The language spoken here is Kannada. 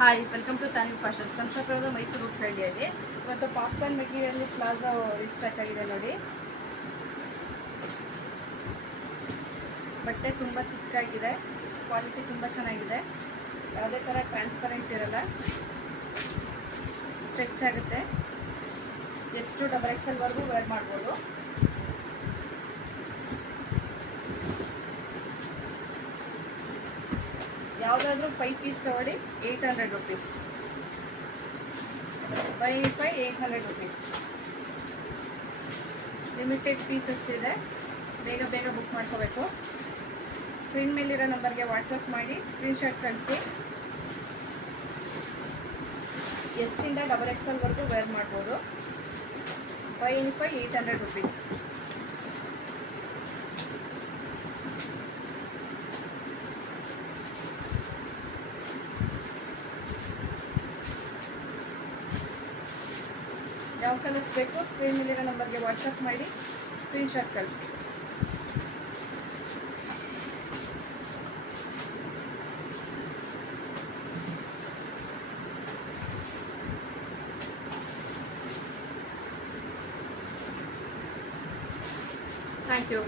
ಹಾಯ್, ವೆಲ್ಕಮ್ ಟು ತಾನಿ ಫ್ಯಾಷನ್ಸ್. ನಮ್ಮ ಶಾಪ್ ಇರೋದು ಮೈಸೂರು ಉಟ್ಕಳ್ಳಿಯಲ್ಲಿ. ಇವತ್ತು ಪಾಪ್ಕಾರ್ನ್ ಮೆಟೀರಿಯಲ್ ಪ್ಲಾಜಾ ರೀಸ್ಟಾಕ್ ಆಗಿದೆ ನೋಡಿ. ಬಟ್ಟೆ ತುಂಬ ತಿಕ್ಕಾಗಿದೆ, ಕ್ವಾಲಿಟಿ ತುಂಬ ಚೆನ್ನಾಗಿದೆ. ಯಾವುದೇ ಥರ ಟ್ರಾನ್ಸ್ಪರೆಂಟ್ ಇರಲ್ಲ, ಸ್ಟ್ರೆಚ್ ಆಗುತ್ತೆ. ಎಷ್ಟು XXL ವರೆಗೂ ವೇರ್ ಮಾಡ್ಬೋದು. ಯಾವುದಾದ್ರೂ 5 ಪೀಸ್ ತಗೊಳ್ಳಿ, 800 ರುಪೀಸ್. 5 800 ರುಪೀಸ್. ಲಿಮಿಟೆಡ್ ಪೀಸಸ್ ಇದೆ, ಬೇಗ ಬೇಗ ಬುಕ್ ಮಾಡ್ಕೋಬೇಕು. ಸ್ಕ್ರೀನ್ ಮೇಲಿರೋ ನಂಬರ್ಗೆ ವಾಟ್ಸಪ್ ಮಾಡಿ ಸ್ಕ್ರೀನ್ಶಾಟ್ ಕಳಿಸಿ. ಎಸ್ಸಿಂದ XXL ವರೆಗೂ ವೇರ್ ಮಾಡ್ಬೋದು. 5 800 ರುಪೀಸ್. ಯಾವ ಕಲರ್ಸ್ ಬೇಕು ಸ್ಕ್ರೀನ್ ಮೇಲಿರೋ ನಂಬರ್ಗೆ ವಾಟ್ಸಪ್ ಮಾಡಿ ಸ್ಕ್ರೀನ್ಶಾಟ್ ಕಳಿಸಿ. Thank you.